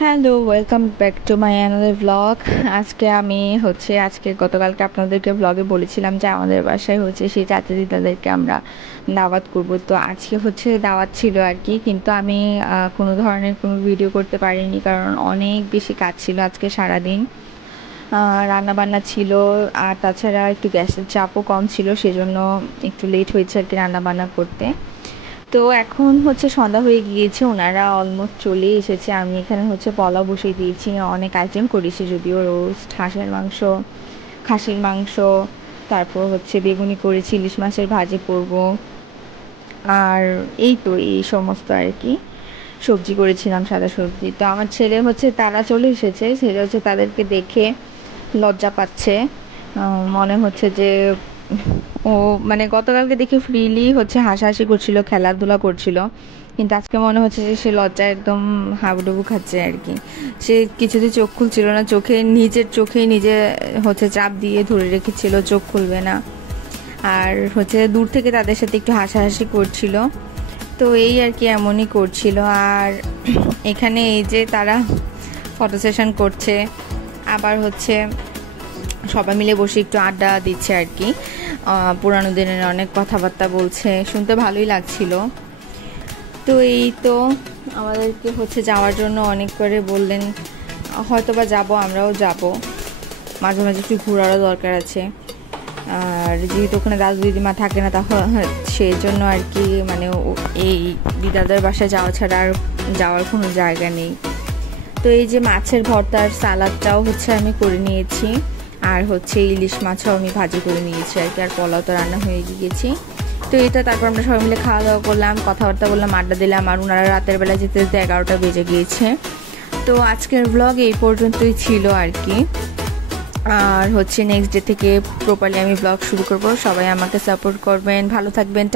Hello, welcome back to my another vlog. আজকে গতকালকে আপনাদেরকে ভ্লগে বলেছিলাম যে আমাদের বাসায় সেই চাচা দিদাদেরকে আমরা দাওয়াত করব। তো আজকে দাওয়াত ছিল আর কি, কিন্তু আমি কোনো ধরনের কোনো ভিডিও করতে পারিনি, কারণ অনেক বেশি কাজ ছিল আজকে সারাদিন। রান্না বান্না ছিল, আর তাছাড়া একটু গ্যাসের চাপও কম ছিল, সেজন্য একটু লেট হয়েছে আর কি রান্না বান্না করতে। তো এখন সন্ধ্যা হয়ে গিয়েছে, ওনারা অলমোস্ট চলে এসেছে। আমি এখানে পোলাও বসিয়ে দিয়েছি, অনেক আইটেম করেছি, যদিও রোস্ট, হাঁসের মাংস, খাসির মাংস, তারপর বেগুনি করেছি, ইলিশ মাছের ভাজি করব, আর এই সমস্ত আর কি। সবজি করেছিলাম, সাদা সবজি। তো আমার ছেলে তারা চলে এসেছে, ছেলে তাদেরকে দেখে লজ্জা পাচ্ছে। মনে হচ্ছে যে ও গতকালকে দেখে ফ্রিলি হাসাহাসি করছিল, খেলাধুলা করছিল, কিন্তু আজকে মনে হচ্ছে যে সে লজ্জায় একদম হাবুডুবু খাচ্ছে আর কি। সে কিছুতে চোখ খুলছিল না, নিজের চোখে নিজে চাপ দিয়ে ধরে রেখেছিল, চোখ খুলবে না। আর দূর থেকে তাদের সাথে একটু হাসাহাসি করছিল। তো এই আর কি, এমনই করছিল। আর এখানে এই যে তারা ফটো সেশন করছে, আবার সবাই মিলে বসে একটু আড্ডা দিচ্ছে আর কি। পুরানো দিনের অনেক কথাবার্তা বলছে, শুনতে ভালোই লাগছিল। তো এই তো আমাদেরকে যাওয়ার জন্য অনেক করে বললেন, হয়তো বা যাবো, আমরাও যাব, মাঝে মাঝে একটু ঘোরারও দরকার আছে। আর যেহেতু ওখানে দাদু দিদিমা থাকে না, তাহলে সেই জন্য আর কি এই দিদাদের বাসায় যাওয়া ছাড়া আর যাওয়ার কোনো জায়গা নেই। তো এই যে মাছের ভর্তার সালাদটাও আমি করে নিয়েছি, আর ইলিশ মাছও আমি ভাজি করে নিয়েছি আর কি, আর পোলাও তো রান্না হয়ে গিয়েছি। তো এটা তারপর আমরা সবাই মিলে খাওয়া দাওয়া করলাম, কথাবার্তা বললাম, আড্ডা দিলাম, আর ওনারা রাতের বেলা যেতে যেতে 11টা বেজে গিয়েছে। তো আজকের ব্লগ এই পর্যন্তই ছিল আর কি। আর নেক্সট ডে থেকে প্রপারলি আমি ব্লগ শুরু করব। সবাই আমাকে সাপোর্ট করবেন, ভালো থাকবেন।